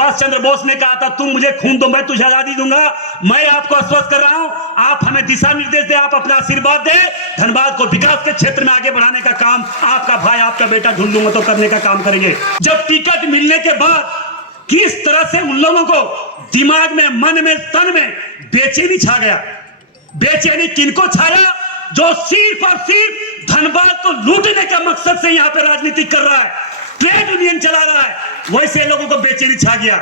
सुभाष चंद्र बोस ने कहा था तुम मुझे खून दो मैं तुझे आजादी दूंगा। मैं आपको आश्वस्त कर रहा हूं, आप हमें दिशा निर्देश दें, आप अपना आशीर्वाद दें, धनबाद को विकास के क्षेत्र में आगे बढ़ाने का काम आपका भाई आपका बेटा ढुल्लू महतो करने का काम करेंगे। जब टिकट मिलने के बाद किस तरह से उन लोगों को दिमाग में, मन में, तन में बेचैनी छा गया। बेचैनी किनको छाया? जो सिर्फ और सिर्फ धनबाद को लूटने का मकसद से यहाँ पे राजनीति कर रहा है, ट्रेड यूनियन चला रहा है, वैसे लोगों को बेचैनी छा गया।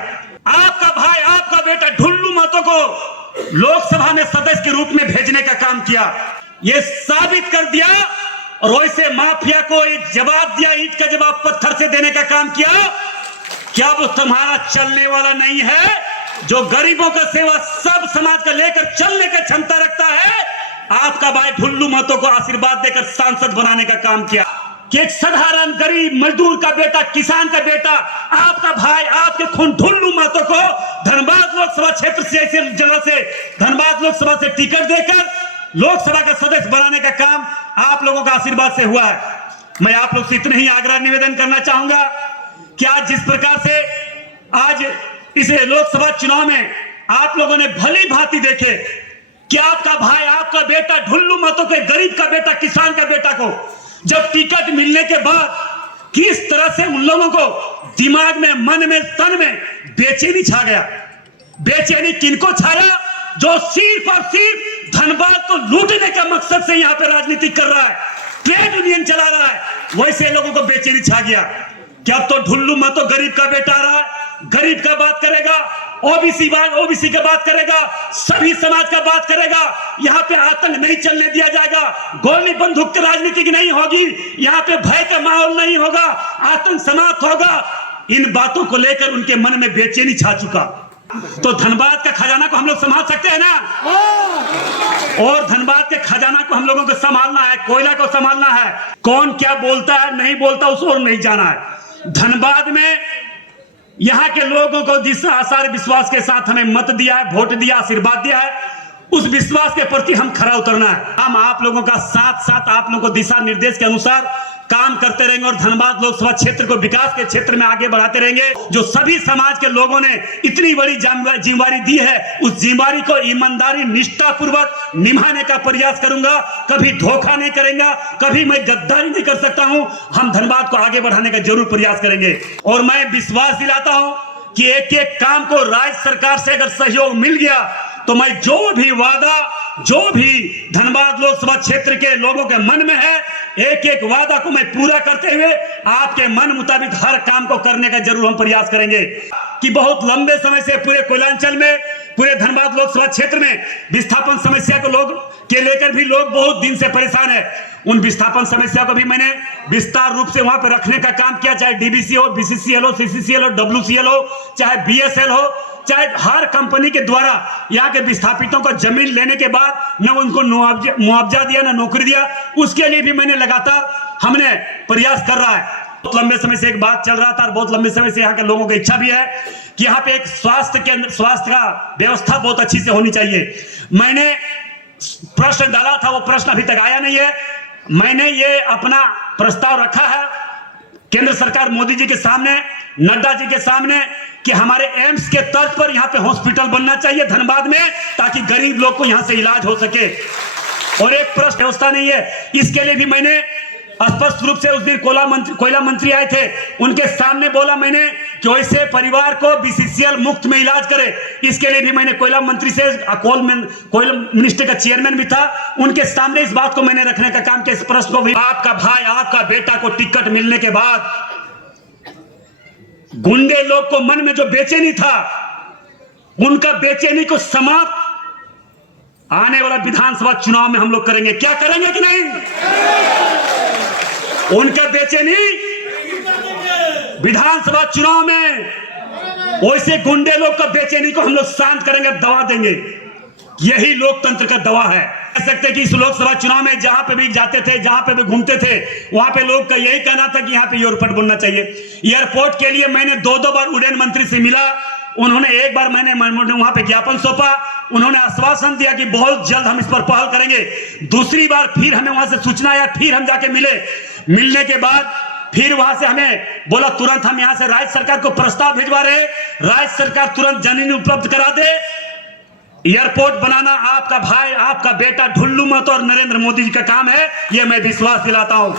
आपका भाई आपका बेटा ढुल्लू महतो को लोकसभा में सदस्य के रूप में भेजने का काम किया, ये साबित कर दिया। और वैसे माफिया को जवाब दिया, ईंट का जवाब पत्थर से देने का काम किया। क्या वो तुम्हारा चलने वाला नहीं है? जो गरीबों का सेवा सब समाज का लेकर चलने का क्षमता रखता है, आपका भाई ढुल्लू महतो को आशीर्वाद देकर सांसद बनाने का काम किया कि एक साधारण गरीब मजदूर का बेटा, किसान का बेटा, आपका भाई आपके खून ढुल्लू महतो को धनबाद लोकसभा क्षेत्र से, ऐसे जगह से, धनबाद लोकसभा से टिकट देकर लोकसभा का सदस्य बनाने का काम आप लोगों का आशीर्वाद से हुआ है। मैं आप लोग से इतने ही आग्रह निवेदन करना चाहूंगा कि आज जिस प्रकार से आज इस लोकसभा चुनाव में आप लोगों ने भली भांति देखे कि आपका भाई आपका बेटा ढुल्लू महतो के गरीब का बेटा, किसान का बेटा को जब टिकट मिलने के बाद किस तरह से उन लोगों को दिमाग में, मन में, तन में बेचैनी छा गया। बेचैनी किनको छाया? जो सिर्फ और सिर्फ धनबाद को लूटने का मकसद से यहाँ पे राजनीति कर रहा है, ट्रेड यूनियन चला रहा है, वैसे लोगों को बेचैनी छा गया कि अब तो ढुल्लू महतो गरीब का बेटा आ रहा है, गरीब का बात करेगा, ओबीसी का बात करेगा, सभी समाज का बात करेगा। यहाँ पे आतंक नहीं चलने दिया जाएगा, गोली बंदूक की राजनीति की नहीं होगी, यहाँ पे भय का माहौल नहीं होगा, आतंक समाप्त होगा। इन बातों को लेकर उनके मन में बेचैनी छा चुका। तो धनबाद का खजाना को हम लोग संभाल सकते हैं ना? और धनबाद के खजाना को हम लोगों को संभालना है, कोयला को संभालना है। कौन क्या बोलता है नहीं बोलता उसको नहीं जाना है। धनबाद में यहाँ के लोगों को जिस आसार विश्वास के साथ हमें मत दिया है, वोट दिया, आशीर्वाद दिया है, उस विश्वास के प्रति हम खरा उतरना है। हम आप लोगों का साथ साथ आप लोगों को दिशा निर्देश के अनुसार काम करते रहेंगे और धनबाद लोकसभा क्षेत्र को विकास के क्षेत्र में आगे बढ़ाते रहेंगे। जो सभी समाज के लोगों ने इतनी बड़ी जिम्मेवारी दी है, उस जिम्मेवारी को ईमानदारी, निष्ठा पूर्वक निभाने का प्रयास करूंगा। कभी धोखा नहीं करेंगे, कभी मैं गद्दारी नहीं कर सकता हूं। हम धनबाद को आगे बढ़ाने का जरूर प्रयास करेंगे और मैं विश्वास दिलाता हूं कि एक एक काम को राज्य सरकार से अगर सहयोग मिल गया तो मैं जो भी वादा, जो भी धनबाद लोकसभा क्षेत्र के लोगों के मन में है, एक एक वादा को मैं पूरा करते हुए आपके मन मुताबिक हर काम को करने का जरूर हम प्रयास करेंगे। कि बहुत लंबे समय से पूरे कोयलांचल में, पूरे धनबाद लोकसभा क्षेत्र में विस्थापन समस्या को लोग के लेकर भी लोग बहुत दिन से परेशान है। उन विस्थापन समस्या को भी मैंने विस्तार रूप से वहां पर रखने का काम किया, चाहे डीबीसी हो, बीसीसीएल हो, सीसीसीएल हो, डब्ल्यूसीएल हो, चाहे बीएसएल हो, चाहे हर कंपनी के द्वारा यहाँ के विस्थापितों को जमीन लेने के बाद न उनको मुआवजा दिया, न नौकरी दिया, उसके लिए भी मैंने लगातार हमने प्रयास कर रहा है। बहुत लंबे समय से एक बात चल रहा था और बहुत लंबे समय से यहाँ के लोगों की इच्छा भी है कि यहाँ पे एक स्वास्थ्य का व्यवस्था बहुत अच्छी से होनी चाहिए। मैंने प्रश्न डाला था, वो प्रश्न अभी तक आया नहीं है। मैंने ये अपना प्रस्ताव रखा है केंद्र सरकार मोदी जी के सामने, नड्डा जी के सामने कि हमारे एम्स के तर्ज पर यहाँ पे हॉस्पिटल बनना चाहिए धनबाद में, ताकि गरीब लोग को यहाँ से इलाज हो सके। और एक प्रश्न व्यवस्था नहीं है, इसके लिए भी मैंने स्पष्ट रूप से उस दिन कोयला मंत्री आए थे, उनके सामने बोला मैंने कि वैसे परिवार को बीसीसीएल मुफ्त में इलाज करे। इसके लिए भी मैंने कोयला मंत्री से, कोयला मिनिस्टर का चेयरमैन भी था, उनके सामने इस बात को मैंने रखने का काम किया। इस प्रश्न को भी आपका भाई आपका बेटा को टिकट मिलने के बाद गुंडे लोग को मन में जो बेचैनी था, उनका बेचैनी को समाप्त आने वाला विधानसभा चुनाव में हम लोग करेंगे। क्या करेंगे कि नहीं? उनका बेचैनी विधानसभा चुनाव में, वैसे गुंडे लोग का बेचैनी को हम लोग शांत करेंगे, दवा देंगे। यही लोकतंत्र का दवा है। कह सकते कि इस लोकसभा चुनाव में जहां पे भी जाते थे, जहां पे भी घूमते थे, वहां पे लोग का यही कहना था कि यहाँ पे एयरपोर्ट बनना चाहिए। एयरपोर्ट के लिए मैंने दो बार उड्डयन मंत्री से मिला। उन्होंने एक बार मैंने वहां पे ज्ञापन सौंपा, उन्होंने आश्वासन दिया कि बहुत जल्द हम इस पर पहल करेंगे। दूसरी बार फिर हमें वहां से सूचना आया, फिर हम जाके मिले। मिलने के बाद फिर वहां से हमें बोला तुरंत हम यहां से राज्य सरकार को प्रस्ताव भिजवा रहे, राज्य सरकार तुरंत जमीन उपलब्ध करा दे। एयरपोर्ट बनाना आपका भाई, आपका बेटा ढुल्लू मत और नरेंद्र मोदी जी का काम है, यह मैं विश्वास दिलाता हूं।